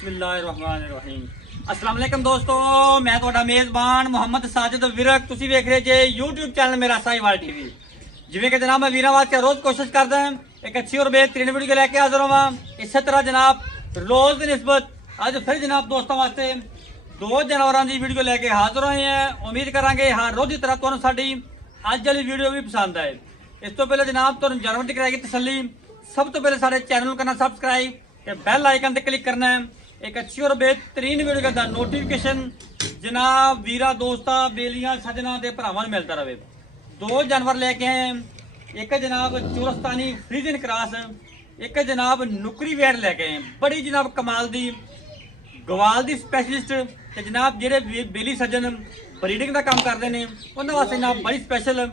बिस्मिल्लाहिर्रहमानिर्रहीम। अस्सलाम वालेकुम दोस्तों, मैं ਤੁਹਾਡਾ ਮੇਜ਼ਬਾਨ ਮੁਹੰਮਦ ਸਾਜਿਦ ਵਿਰਕ। ਤੁਸੀਂ ਵੇਖ ਰਹੇ ਜੇ YouTube ਚੈਨਲ ਮੇਰਾ ਸਾਈਵਾਲ ਟੀਵੀ। ਜਿਵੇਂ ਕਿ ਜਨਾਬ ਮੈਂ ਵੀਰਾਂ ਵਾਸਤੇ ਰੋਜ਼ ਕੋਸ਼ਿਸ਼ ਕਰਦਾ ਹਾਂ ਇੱਕ ਅੱਛੀ ਔਰ ਬਿਹਤਰੀਨ ਵੀਡੀਓ ਲੈ ਕੇ ਹਾਜ਼ਰ ਹੋਵਾਂ। ਇਸੇ ਤਰ੍ਹਾਂ ਜਨਾਬ ਰੋਜ਼ ਦੀ ਨਿਸਬਤ ਅੱਜ ਫਿਰ ਜਨਾਬ ਦੋਸਤਾਂ ਵਾਸਤੇ ਦੋ ਜਾਨਵਰਾਂ ਦੀ ਵੀਡੀਓ ਲੈ ਕੇ ਹਾਜ਼ਰ ਹੋਏ ਹਾਂ। ਉਮੀਦ ਕਰਾਂਗੇ ਹਰ ਰੋਜ਼ ਦੀ ਤਰ੍ਹਾਂ ਤੁਹਾਨੂੰ ਸਾਡੀ ਅੱਜ ਵਾਲੀ ਵੀਡੀਓ ਵੀ ਪਸੰਦ ਆਏ। ਇਸ ਤੋਂ ਪਹਿਲਾਂ ਜਨਾਬ ਤੁਹਾਨੂੰ ਜਾਨਵਰ ਦੀ ਕਰਾਏਗੀ ਤਸੱਲੀ। सब तो पहले सारे चैनल को करना सब्सक्राइब ते बेल आइकन ते क्लिक करना है। एक अच्छी और बेहतरीन वीडियो का नोटिफिकेशन जनाब वीरा दोस्ता बेलियां सजना के भरावां नूं मिलता रहे। दो जानवर लेके आए हैं, एक जनाब चोरस्तानी फ्रीजन क्रॉस, एक जनाब नुकरी वेड़ लेके आए हैं। बड़ी जनाब कमाल दी गवाल दी स्पैशलिस्ट ते जनाब जेडे बेली सज्जन ब्रीडिंग का काम करते हैं उन्होंने वास्ते जनाब बड़ी स्पैशल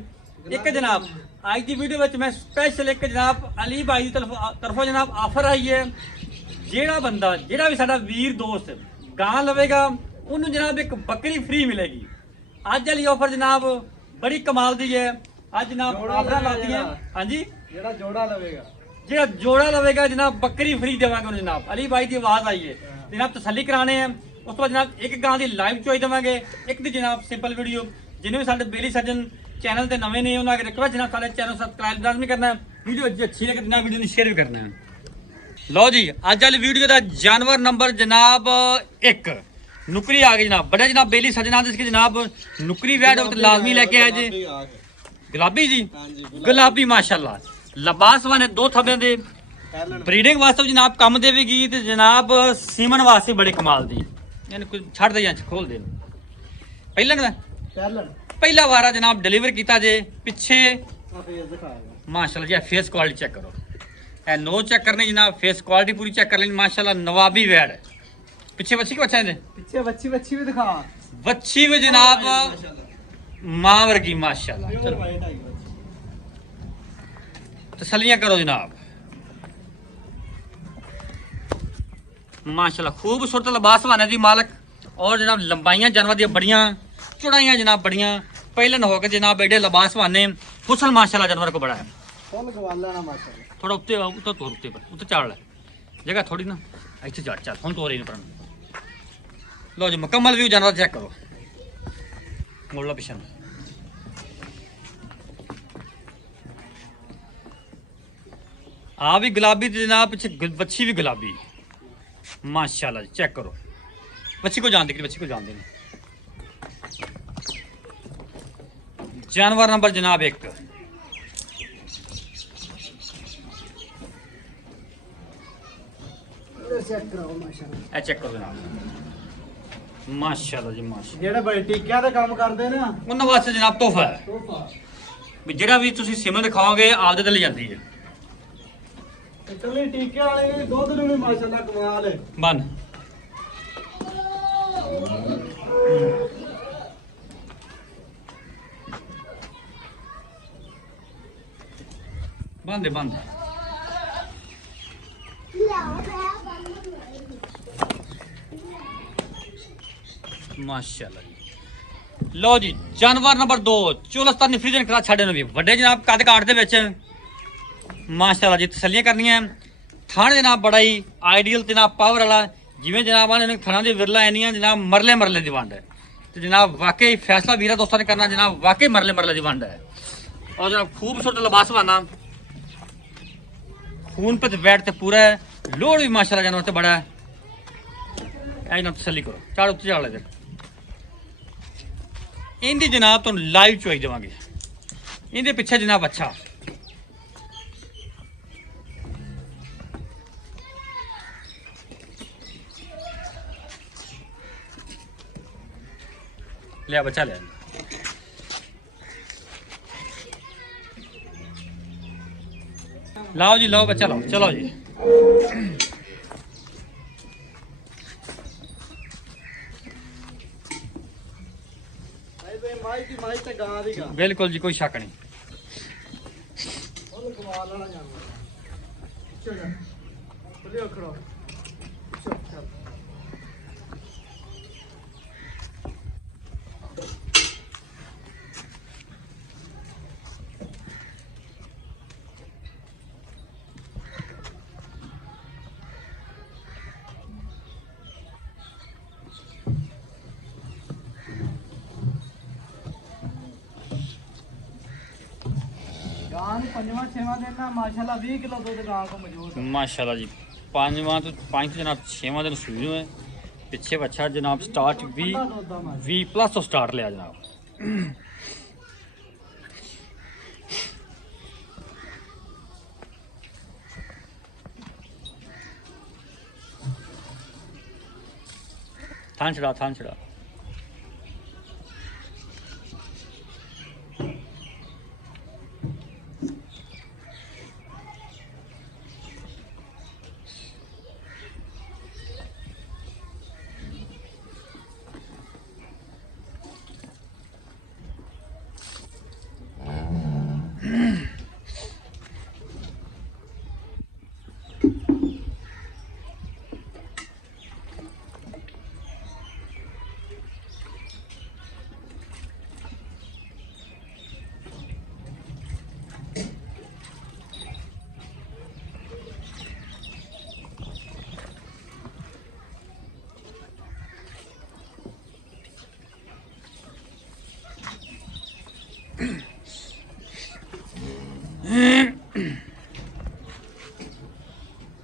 एक जनाब आज की वीडियो में मैं स्पैशल एक जनाब अली भाई की तरफों जनाब ऑफर आई है। जेड़ा बंदा जेड़ा भी साडा वीर दोस्त गां लवेगा उन्होंने जनाब एक बकरी फ्री मिलेगी। अज वाली ऑफर जनाब बड़ी कमाल दी है। आज जनाब ऑफर लाती है। हाँ जी, जेड़ा जोड़ा लवेगा जनाब बकरी फ्री देवांगे उन्हें। जनाब अली भाई की आवाज़ आई है जनाब तसल्ली कराने हैं। उस तो बाद जनाब एक गां की लाइव चॉइस देवांगे, एक दी जनाब सिंपल वीडियो। जिन्हें भी साडे बेली सज्जन चैनल ते नवे ने उन्होंने रिक्वेस्ट जनाब सारे चैनल सब्सक्राइब लाजमी करना है। वीडियो अच्छी लगे तो वीडियो ने शेयर भी करना है। लो जी अज वाली वीडियो का जानवर नंबर जनाब एक नुकरी आ गई जनाब। बड़े जनाब बेली सजना जनाब नुकरी वैड लाजमी लेके आए जी। गुलाबी जी गुलाबी माशाल्लाह लबासवा ने दो थबे दे ब्रीडिंग वास्ते जनाब कम देगी तो जनाब सीमन वास्ते बड़े कमाल दी यानी छड़ दे खोल दे। पहला वारा जनाब डिलीवर किया जे पिछे माशाल्लाह जी फेस क्वालिटी चेक करो। ए नो चेक करनी जनाब फेस क्वालिटी पूरी चेक कर लेनी माशाल्लाह नवाबी वैड। पिछे बच्ची के बच्चा पीछे बच्ची भी दिखा बच्ची में जनाब मां वर्गी माशाल्लाह। तसल्लियां करो जनाब माशाल्लाह खूबसूरत लिबास वाने दी मालक और जनाब लंबाइयां जानवर दी बढ़िया चौड़ाइयां जनाब बढ़िया पहले न होकर जनाब एडे लिबास वाने हुस्न माशाल्लाह जानवर को बड़ा है। फुल गवाला ना माशाल्लाह। थोड़ा उत्ते उत्ते तोर उत्ते पर उत्ते चाड़ ले जगह थोड़ी ना ऐसे चाड़ चल हुन तोर ही नहीं पर। लो जी मुकम्मल व्यू जानवर चेक करो मोड़ला पिछन आ भी गुलाबी जनाब पीछे बच्ची भी गुलाबी माशाल्लाह जी चेक करो। बच्ची को जान दे बच्ची को जान दे जानवर नंबर जनाब एक चेक करो माशाल्लाह। चेक करो जनाब माशाल्लाह जी माशाल्लाह। जेड़े बड़े टिक्कियां दा काम करदे ना उन्हां वास्ते जनाब तोहफा है भी जेड़ा भी तुसी सिमन दिखाओगे आपदे ते ले जांदी है। इतने टिक्के वाले दुध ने भी माशाल्लाह कमाल है। बन बंद बंद माशाल्लाह जी। लो जी जानवर नंबर दो चोलस्तानी फ्रीजन करा छाड़े भी बड़े जनाब कद काट दे विच माशाल्लाह जी तसल्लियां करनियां। थान जनाब बड़ा ही आइडियल जनाब पावर वाला जिवें जनाब आने थाना दी विरला एनियां जनाब मरले मरले दी वंड है तो जनाब वाकई फैसला वीरा दोस्तों ने करना जनाब वाकई मरले मरले दी वंड है। और जनाब खूबसूरत लिबास वाना खून पे बैठ ते पूरा है लोड भी माशाल्लाह जानवर ते बड़ा है। ऐ ना तसल्ली करो चाड़ उत्ते चाड़ ले इंदी जनाब तुम लाइव चॉइस देवांगे। इंदे पिछे जनाब अच्छा ले बच्चा ले लाओ जी लाओ बच्चा लाओ चलो जी। बिल्कुल जी कोई शक नहीं। ਪੰਜਵਾਂ ਛੇਵਾਂ ਦਿਨ ਨਾ ਮਾਸ਼ਾਅੱਲਾ 20 ਕਿਲੋ ਦੁੱਧ ਗਾਂ ਕੋ ਮੌਜੂਦ ਹੈ। माशाल्लाह जी। पांचवा तो जनाब 6वां दिन सूई हुए पीछे बच्चा जनाब स्टार्ट भी ਠੰਡਾ ਦੁੱਧ ਦਾ ਮਾਸ਼ਾ 20 प्लस तो स्टार्ट लिया जनाब। थान छड़ा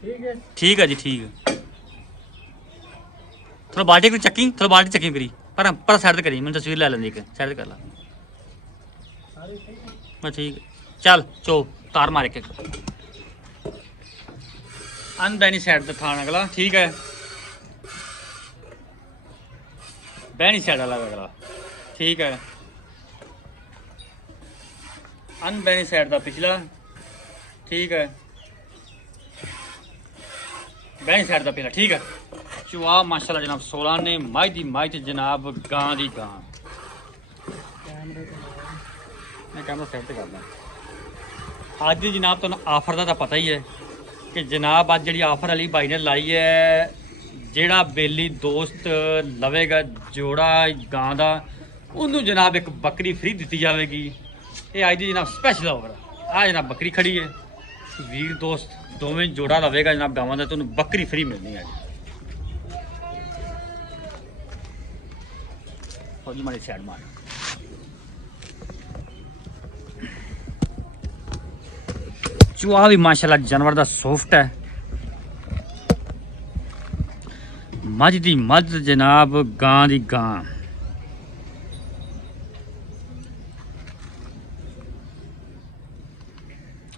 ਠੀਕ ਹੈ। ठीक है जी ठीक है। थोड़ा बाल्टी को चक्की थोड़ा बाल्टी चक्की करी पर साइड करी मैं तस्वीर ले लेंदी एक साइड कर ला ਸਾਰੇ ਠੀਕ ਹੈ। बस ठीक है। चल चो तार मार के अनबैनी साइड तो थान अगला ठीक है। बैनी साइड वाला अगला ठीक है। अनबैनी साइड का पिछला ठीक है। बैनी साइड का पिछला ठीक है। चुआ माशाल्लाह जनाब 16 ने माई दी जनाब गां दी गां। ਕੈਮਰੇ ਤੇ मैं कैमरा सेट कर दा आज दी जनाब तो आफर का तो पता ही है कि जनाब आज जी आफर वाली भाई ने लाई है जेड़ा बेली दोस्त लवेगा जोड़ा गां का उन्होंने जनाब एक बकरी फ्री दी जाएगी। ये आज दी जनाब स्पैशल ऑफर आ जनाब बकरी खड़ी है वीर दोस्त दोवें जोड़ा लवेगा जनाब गावां का तो उन्हें बकरी फ्री मिलनी है। फौजी मारी साइड मार चूहा भी माशाल्लाह जानवर दा सॉफ्ट है। मझ दी मझ जनाब गां दी गां।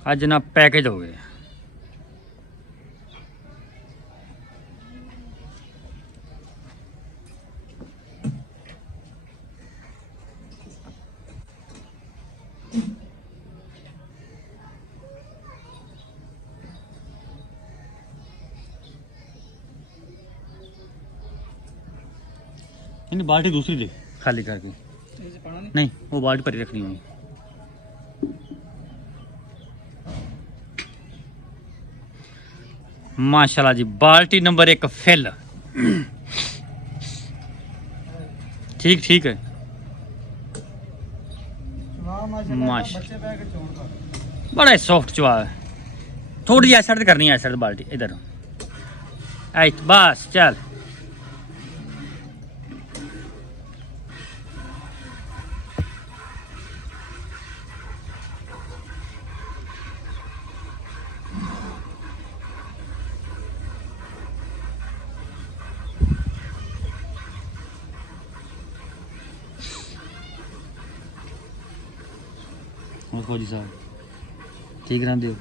आज जनाब पैकेज हो गए नहीं बाल्टी दूसरी दे खाली करके ਇਹ ਪਾਣਾ ਨਹੀਂ। नहीं वो बाल्टी पर ही रखनी हुई। माशाल्लाह जी बाल्टी नंबर 1 फिल ठीक ठीक है। ਵਾਹ ਮਾਸ਼ਾਅੱਲਾ ਮਾਸ਼ਾ- ਬੱਚੇ ਬਹਿ ਕੇ ਚੋਣ ਕਰ। बड़ा सॉफ्ट चुहा है। थोड़ी जी ऐसा करनी है ऐसा बाल्टी इधर बस चल फौजी साहब ठीक रहते हो।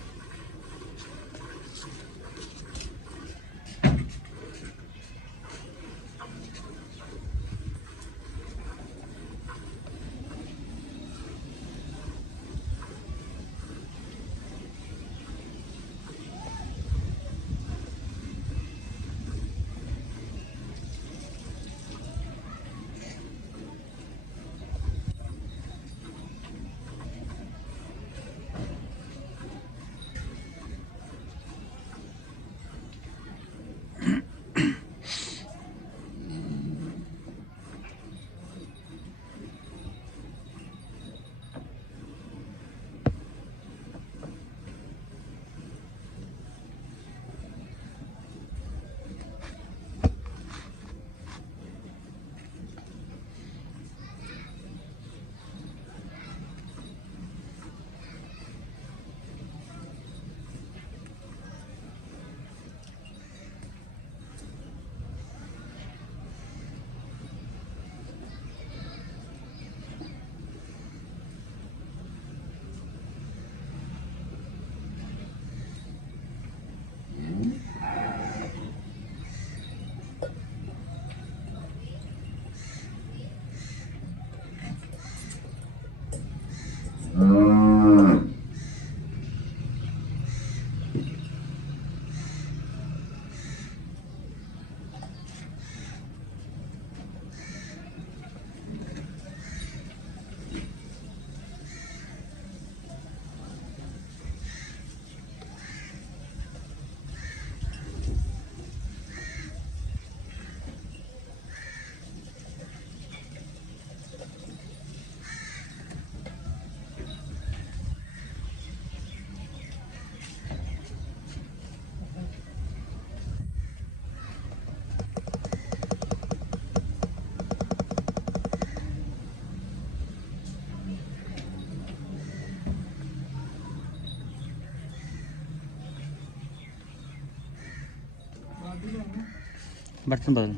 बर्तन बदल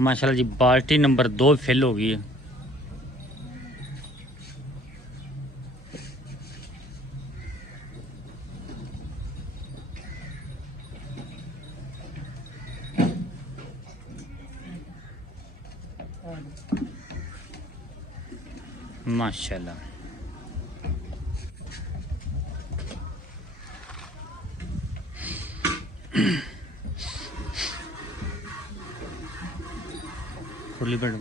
माशाल्लाह जी। बाल्टी नंबर 2 फिल हो गई है। माशाल्लाह खुली पड़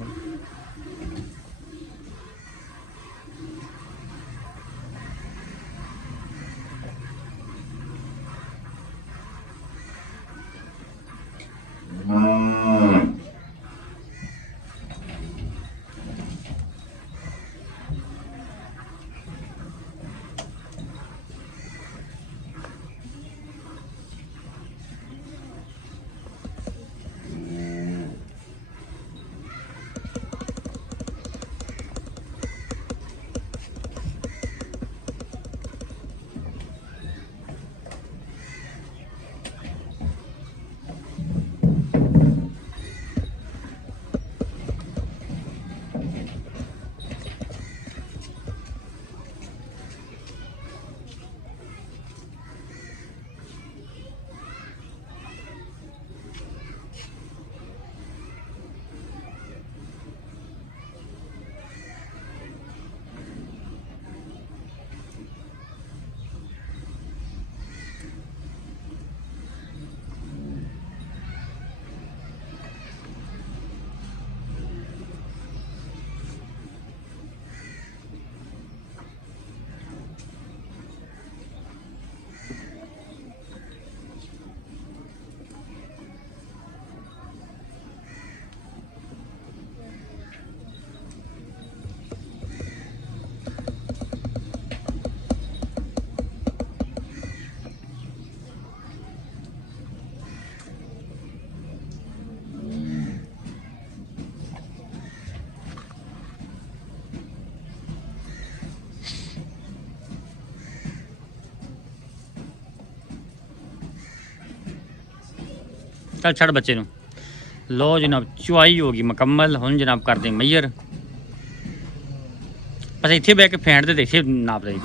चल छड़ बच्चे नू। लो जनाब चुआई होगी मुकम्मल। हुण जनाब कर दें मैयर। बस इत्थे बह के फेंट दे इत्थे नाप दे।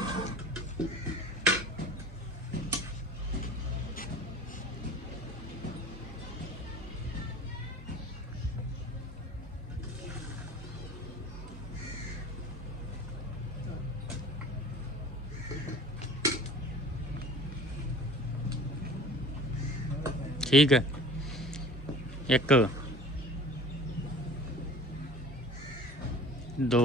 ठीक है। 1 2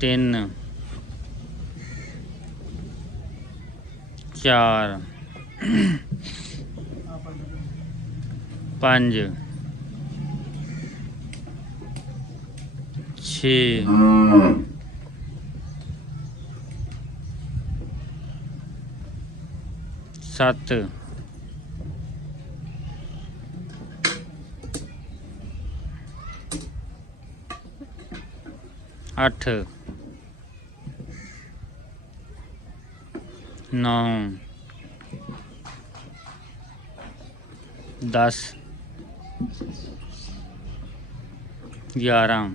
3 4 5 6 7 8 9 10 11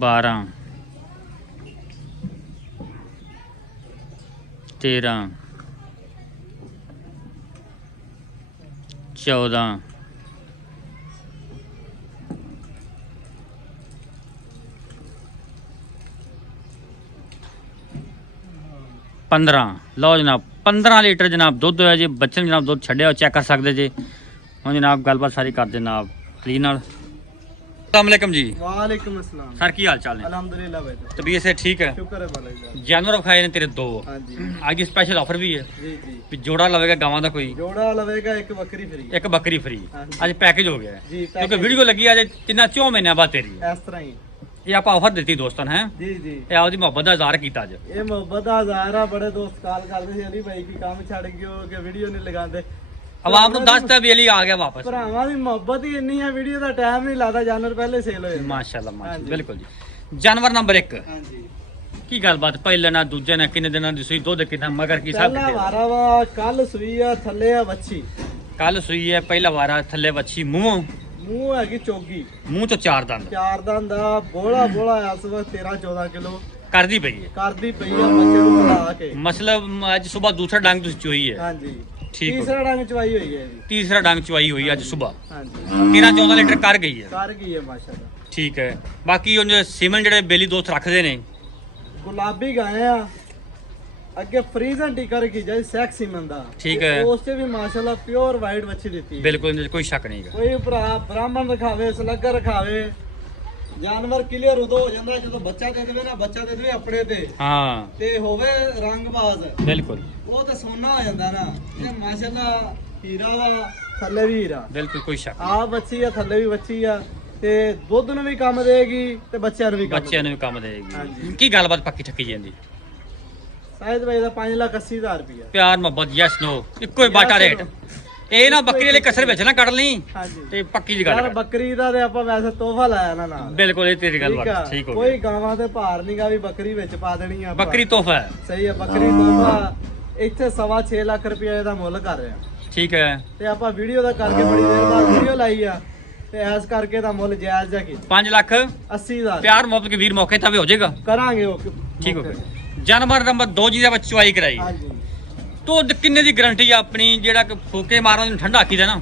12 13 14 15 लो जनाब 15 लीटर जनाब दुध होया जी। बच्चे ने जनाब दुध छड्डिया चेक कर सकते जी। हुण जनाब गलबात सारी कर जनाब अली नाल। अस्सलाम वालेकुम जी। वालेकुम अस्सलाम सर की हाल चाल है? अल्हम्दुलिल्लाह भाई तबीयत से ठीक है? शुक्र है भाई जान। जानवर खाए ने तेरे 2। हां जी आज स्पेशल ऑफर भी है जी जी। भी जोड़ा लवेगा गावां दा कोई जोड़ा लवेगा एक बकरी फ्री एक बकरी फ्री। हाँ जी। आज पैकेज हो गया है जी, क्योंकि पैकेज। वीडियो लगी आज 3 महीने बाद तेरी है। इस तरह ही ये आप ऑफर देती दोस्तों हैं। जी जी। ये आपकी मोहब्बत का इजहार किया आज। ਇਹ ਮੁਹੱਬਤ ਦਾ ਹਜ਼ਾਰਾ ਬੜੇ ਦੋਸਤ ਕਾਲ ਕਰਦੇ ਸੀ ਅਲੀ ਭਾਈ ਕੀ ਕੰਮ ਛੱਡ ਗਿਓ ਕਿ ਵੀਡੀਓ ਨਹੀਂ ਲਗਾਉਂਦੇ। आवाम ਨੂੰ ਦੱਸਦਾ ਵੀ ਅਲੀ ਆ ਗਿਆ ਵਾਪਸ। ਭਰਾਵਾਂ ਦੀ ਮੁਹੱਬਤ ਹੀ ਇੰਨੀ ਹੈ ਵੀਡੀਓ ਦਾ ਟਾਈਮ ਨਹੀਂ ਲੱਗਦਾ ਜਾਨਵਰ ਪਹਿਲੇ ਸੇਲ ਹੋਏ। माशाल्लाह हाँ माशाल्लाह जी। बिल्कुल जी। जानवर नंबर 1 ਹਾਂਜੀ ਕੀ ਗੱਲਬਾਤ ਪਹਿਲੇ ਨਾਲ ਦੂਜੇ ਨਾਲ ਕਿੰਨੇ ਦਿਨਾਂ ਦੀ ਸੂਈ ਦੁੱਧ ਕਿੰਨਾ ਮਗਰ ਕੀ ਸਭ ਪਹਿਲਾ ਵਾਰਾ ਵਾ ਕੱਲ ਸੂਈ ਆ ਥੱਲੇ ਆ ਵੱਛੀ ਕੱਲ ਸੂਈ ਹੈ ਪਹਿਲਾ ਵਾਰਾ ਥੱਲੇ ਵੱਛੀ ਮੂੰਹ ਮੂੰਹ ਹੈਗੀ ਚੋਗੀ ਮੂੰਹ ਤੋਂ ਚਾਰ ਦੰਦ ਚਾਰ ਦੰਦ ਦਾ ਬੋਲਾ ਬੋਲਾ ਇਸ ਵਕਤ 13-14 ਕਿਲੋ ਕਰਦੀ ਪਈ ਹੈ ਕਰਦੀ ਪਈ ਆ ਬੱਚੇ ਨੂੰ ਬੁਲਾ ਕੇ ਮਤਲਬ ਅੱਜ ਸਵੇਰ ਦੂਸਰਾ ਡੰਗ ਤੁਸੀਂ ਚੋਈ ਹੈ ਹਾਂਜੀ ਠੀਕ ਹੋ ਤੀਸਰਾ ਡੰਗ ਚਵਾਈ ਹੋਈ ਹੈ ਜੀ ਤੀਸਰਾ ਡੰਗ ਚਵਾਈ ਹੋਈ ਅੱਜ ਸਵੇਰ ਹਾਂਜੀ 13-14 ਲੀਟਰ ਕਰ ਗਈ ਹੈ ਕਰ ਗਈ ਹੈ ਮਾਸ਼ਾਅੱਲਾ ਠੀਕ ਹੈ ਬਾਕੀ ਉਹ ਸੀਮਨ ਜਿਹੜੇ ਬੇਲੀ ਦੋਸਤ ਰੱਖਦੇ ਨੇ ਗੁਲਾਬੀ ਗਾਏ ਆ ਅੱਗੇ ਫਰੀਜ਼ਨ ਟਿਕਰ ਕੀ ਜਾਈ ਸੈਕਸੀ ਮੰਦਾ ਠੀਕ ਹੈ। ਉਸ ਤੇ ਵੀ ਮਾਸ਼ਾਅੱਲਾ ਪਿਓਰ ਵਾਈਟ ਵੱਛੀ ਦਿੱਤੀ ਹੈ। ਬਿਲਕੁਲ ਇਹਦੇ 'ਚ ਕੋਈ ਸ਼ੱਕ ਨਹੀਂਗਾ ਕੋਈ ਭਰਾ ਬ੍ਰਾਹਮਣ ਰਖਾਵੇ ਸਲੱਗਰ ਰਖਾਵੇ ਜਾਨਵਰ ਕਲੀਅਰ ਉਦੋਂ ਹੋ ਜਾਂਦਾ ਜਦੋਂ ਬੱਚਾ ਦੇ ਦੇਵੇ ਨਾ ਬੱਚਾ ਦੇ ਦੇਵੇ ਆਪਣੇ ਤੇ ਹਾਂ ਤੇ ਹੋਵੇ ਰੰਗਬਾਜ਼ ਬਿਲਕੁਲ ਉਹ ਤਾਂ ਸੋਨਾ ਹੋ ਜਾਂਦਾ ਨਾ ਇਹ ਮਾਸ਼ਾਅੱਲਾ ਹੀਰਾ ਵਾ ਥੱਲੇ ਵੀ ਹੀਰਾ ਬਿਲਕੁਲ ਕੋਈ ਸ਼ੱਕ ਆਪ ਬੱਚੀ ਆ ਥੱਲੇ ਵੀ ਬੱਚੀ ਆ ਤੇ ਦੁੱਧ ਨੂੰ ਵੀ ਕੰਮ ਦੇਗੀ ਤੇ ਬੱਚਿਆਂ ਨੂੰ ਵੀ ਕੰਮ ਬੱਚਿਆਂ ਨੂੰ ਵੀ ਕੰਮ ਦੇਗੀ ਹਾਂਜੀ। ਕੀ ਗੱਲਬਾਤ ਪੱਕੀ ਠੱਕੀ ਜਾਂਦੀ ਸ਼ਾਇਦ ਭਾਈ ਦਾ 5,80,000 ਰੁਪਇਆ ਪਿਆਰ ਮੁਹੱਬਤ ਯੈਸ ਨੋ ਇੱਕੋ ਹੀ ਬਾਟਾ ਰੇਟ ਇਹ ਨਾ ਬੱਕਰੀ ਵਾਲੇ ਕਸਰ ਵਿੱਚ ਨਾ ਕੱਢ ਲਈ ਹਾਂਜੀ ਤੇ ਪੱਕੀ ਦੀ ਗੱਲ ਯਾਰ ਕਰ। ਬੱਕਰੀ ਦਾ ਤੇ ਆਪਾਂ ਵੈਸੇ ਤੋਹਫਾ ਲਾਇਆ ਨਾ ਨਾਲ ਬਿਲਕੁਲ ਇਹ ਤੇਰੀ ਗੱਲ ਠੀਕ ਆ ਬਾਤ ਠੀਕ ਹੋ ਕੋਈ ਗਈ ਗਾਵਾਂ ਤੇ ਭਾਰ ਨਹੀਂਗਾ ਵੀ ਬੱਕਰੀ ਵਿੱਚ ਪਾ ਦੇਣੀ ਆ ਆਪਾਂ। ਬੱਕਰੀ ਤੋਹਫਾ ਹੈ ਸਹੀ ਆ ਬੱਕਰੀ ਤੋਹਫਾ ਇੱਥੇ 6.5 ਲੱਖ ਰੁਪਏ ਦਾ ਮੁੱਲ ਕਰ ਰਿਹਾ ਠੀਕ ਹੈ ਤੇ ਆਪਾਂ ਵੀਡੀਓ ਦਾ ਕਰਕੇ ਬੜੀ ਦੇਰ ਬਾਅਦ ਵੀਡੀਓ ਲਾਈ ਆ ਤੇ ਐਸ ਕਰਕੇ ਦਾ ਮੁੱਲ ਜਾਇਜ਼ ਜਾ ਕੀਤਾ 5 ਲੱਖ 80,000 ਪਿਆਰ ਮੁਹੱਬਤ ਕੇ ਵੀਰ ਮੌਕੇ ਤਾਂ ਵੀ ਹੋ ਜਾਏਗਾ ਕਰਾਂਗੇ ਉਹ ਠੀਕ ਹੋ ਗਿਆ ਜਾਨਵਰ ਨੰਬਰ 2 ਜੀ ਦਾ ਵਿੱਚ ਚੁਆਈ ਕਰਾਈ ਹਾਂਜੀ ਦੁੱਧ ਕਿੰਨੇ ਦੀ ਗਾਰੰਟੀ ਆ ਆਪਣੀ ਜਿਹੜਾ ਕਿ ਫੂਕੇ ਮਾਰਨ ਨੂੰ ਠੰਡਾ ਆਖੀਦਾ ਨਾ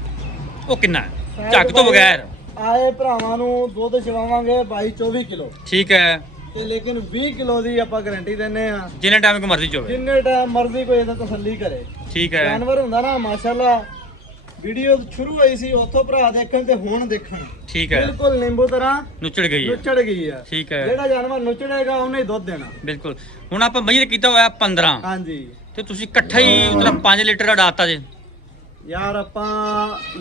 ਉਹ ਕਿੰਨਾ ਹੈ ਝੱਗ ਤੋਂ ਬਗੈਰ ਆਏ ਭਰਾਵਾਂ ਨੂੰ ਦੁੱਧ ਚਵਾਵਾਂਗੇ 22-24 ਕਿਲੋ ਠੀਕ ਹੈ ਤੇ ਲੇਕਿਨ 20 ਕਿਲੋ ਦੀ ਆਪਾਂ ਗਾਰੰਟੀ ਦਿੰਨੇ ਆ ਜਿੰਨੇ ਟਾਈਮ ਕੋ ਮਰਜ਼ੀ ਚੋਵੇ ਜਿੰਨੇ ਟਾਈਮ ਮਰਜ਼ੀ ਕੋਈ ਇਹਦਾ ਤਸੱਲੀ ਕਰੇ ਠੀਕ ਹੈ ਜਾਨਵਰ ਹੁੰਦਾ ਨਾ ਮਾਸ਼ਾਅੱਲਾ ਵੀਡੀਓ ਸ਼ੁਰੂ ਹੋਈ ਸੀ ਉੱਥੋਂ ਭਰਾ ਦੇਖਣ ਤੇ ਹੁਣ ਦੇਖਣ ਠੀਕ ਹੈ ਬਿਲਕੁਲ ਨਿੰਬੂ ਤਰ੍ਹਾਂ ਨੁੱਚੜ ਗਈ ਹੈ ਨੁੱਚੜ ਗਈ ਆ ਠੀਕ ਹੈ ਜਿਹੜਾ ਜਾਨਵਰ ਨੁੱਚੜੇਗਾ ਉਹਨੇ ਹੀ ਦੁੱਧ ਦੇਣਾ ਬਿਲਕੁਲ ਹੁਣ ਆਪਾਂ ਮਈਰ ਕੀਤਾ ਹੋਇਆ 15 ਹਾਂਜੀ ਤੇ ਤੁਸੀਂ ਇਕੱਠਾ ਹੀ ਮਤਲਬ 5 ਲੀਟਰ ਦਾ ਡਾਤਾ ਜੇ ਯਾਰ ਆਪਾਂ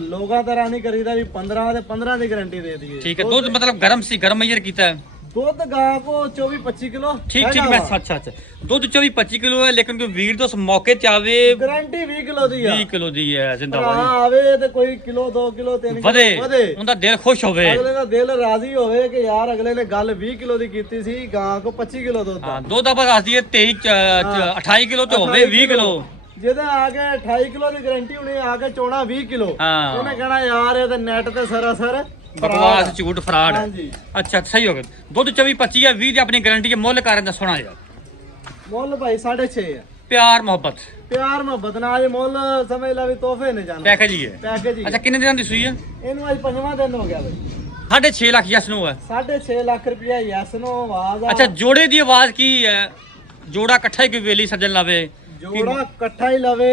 ਲੋਕਾਂ ਤਰ੍ਹਾਂ ਨਹੀਂ ਕਰੀਦਾ ਵੀ 15 ਤੇ 15 ਦੀ ਗਾਰੰਟੀ ਦੇ ਦਈਏ ਠੀਕ ਹੈ ਦੁੱਧ ਮਤਲਬ ਗਰਮ ਸੀ ਗਰਮ ਮਈਰ ਕੀਤਾ ਹੈ ਦੁੱਧ ਗਾਂ ਕੋ 24-25 ਕਿਲੋ ਠੀਕ ਮੈਂ ਅੱਛਾ ਦੁੱਧ 24-25 ਕਿਲੋ ਹੈ ਲੇਕਿਨ ਕੋਈ ਵੀਰ ਤੋਂ ਉਸ ਮੌਕੇ ਤੇ ਆਵੇ ਗਾਰੰਟੀ 20 ਕਿਲੋ ਦੀ ਆ 20 ਕਿਲੋ ਦੀ ਹੈ ਭਰਾ ਜ਼ਿੰਦਾਬਾਦ ਆਵੇ ਤੇ ਕੋਈ ਕਿਲੋ 2 ਕਿਲੋ 3 ਕਿਲੋ ਵਧੇ ਵਧੇ ਉਹਦਾ ਦਿਲ ਖੁਸ਼ ਹੋਵੇ ਅਗਲੇ ਦਾ ਦਿਲ ਰਾਜ਼ੀ ਹੋਵੇ ਕਿ ਯਾਰ ਅਗਲੇ ਨੇ ਗੱਲ 20 ਕਿਲੋ ਦੀ ਕੀਤੀ ਸੀ ਗਾਂ ਕੋ 25 ਕਿਲੋ ਦੁੱਧ ਹਾਂ ਦੁੱਧ ਆਪਾਂ ਦੱਸ ਦਈਏ 28 ਕਿਲੋ ਤੇ ਹੋਵੇ 20 ਕਿਲੋ ਜਿਹਦਾ ਆ ਕੇ 28 ਕਿਲੋ ਦੀ ਗਾਰੰਟੀ ਉਹਨੇ ਆ ਕੇ ਚੋਣਾ 20 ਕਿਲੋ ਹਾਂ। ਉਹਨੇ ਕਹਿਣਾ ਯਾਰ ਇਹ ਤਾਂ ਨੈਟ ਤੇ ਸਰਾਸਰ ਬਕਵਾਸ ਝੂਠ ਫਰਾਡ ਹਾਂਜੀ ਅੱਛਾ ਸਹੀ ਹੋ ਗਿਆ ਦੁੱਧ 24-25 ਹੈ 20 ਦੀ ਆਪਣੀ ਗਾਰੰਟੀ ਹੈ ਮੁੱਲ ਕਰਨ ਦਾ ਸੋਹਣਾ ਯਾਰ ਮੁੱਲ ਭਾਈ 6.5 ਆ ਪਿਆਰ ਮੁਹੱਬਤ ਪਿਆਰ ਮੁਹੱਬਤ ਨਾਲ ਇਹ ਮੁੱਲ ਸਮਝ ਲਾ ਵੀ ਤੋਹਫੇ ਨੇ ਜਾਣਾ ਪੈਕੇਜ ਹੀ ਹੈ ਪੈਕੇਜ ਹੀ ਅੱਛਾ ਕਿੰਨੇ ਦਿਨਾਂ ਦੀ ਸੂਈ ਹੈ ਇਹਨੂੰ ਅੱਜ 5ਵਾਂ ਦਿਨ ਹੋ ਗਿਆ ਬਈ 6.5 ਲੱਖ ਯਸ ਨੂੰ ਹੈ 6.5 ਲੱਖ ਰੁਪਇਆ ਯੈਸ ਨੂੰ ਆਵਾਜ਼ ਆ ਅੱਛਾ ਜੋੜੇ ਦੀ ਆਵਾਜ਼ ਕੀ ਹੈ ਜੋੜਾ ਇਕੱਠਾ ਹੀ ਕੋਈ ਵੇਲੀ ਸੱਜਣ ਲਾਵੇ ਜੋੜਾ ਇਕੱਠਾ ਹੀ ਲਵੇ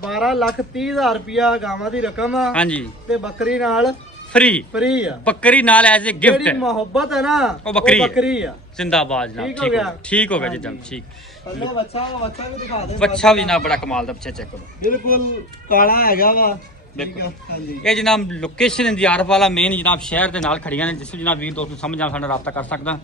12 ਲੱਖ 30 ਹਜ਼ਾਰ ਰੁਪਇਆ ਗਾਵਾਂ ਦੀ ਰਕਮ ਆ ਹਾਂਜੀ ਤੇ ਬੱਕਰੀ ਨਾਲ ਫ੍ਰੀ ਫ੍ਰੀ ਆ ਬੱਕਰੀ ਨਾਲ ਐਜ਼ ਅ ਗਿਫਟ ਜਿਹੜੀ ਹੈ ਮੁਹੱਬਤ ਹੈ ਨਾ ਉਹ ਬੱਕਰੀ ਹੈ। ਬੱਕਰੀ ਆ ਜ਼ਿੰਦਾਬਾਦ ਜਨਾਬ ਠੀਕ ਹੋ ਗਿਆ। ਠੀਕ ਹੋ ਗਿਆ ਜੀ ਹਾਂਜੀ। ਜਨਾਬ ਠੀਕ ਥੱਲੇ ਬੱਚਾ ਵੀ ਦਿਖਾ ਦੇ ਬੱਚਾ ਵੀ ਨਾ ਬੜਾ ਕਮਾਲ ਦਾ ਪਿੱਛੇ ਚੈੱਕ ਕਰੋ ਬਿਲਕੁਲ ਕਾਲਾ ਹੈਗਾ ਵਾ ਠੀਕ ਆ ਹਾਂਜੀ ਇਹ ਜਨਾਬ ਲੋਕੇਸ਼ਨ ਇੰਦਿਆਰਫ ਵਾਲਾ ਮੇਨ ਜਨਾਬ ਸ਼ਹਿਰ ਦੇ ਨਾਲ ਖੜੀਆਂ ਨੇ ਜਿਸ ਨੂੰ ਜਨਾਬ ਵੀਰ ਦੋਸਤ ਨੂੰ ਸਮਝ ਆ ਸਾਡਾ ਰਾਬਤਾ ਕਰ ਸਕਦਾ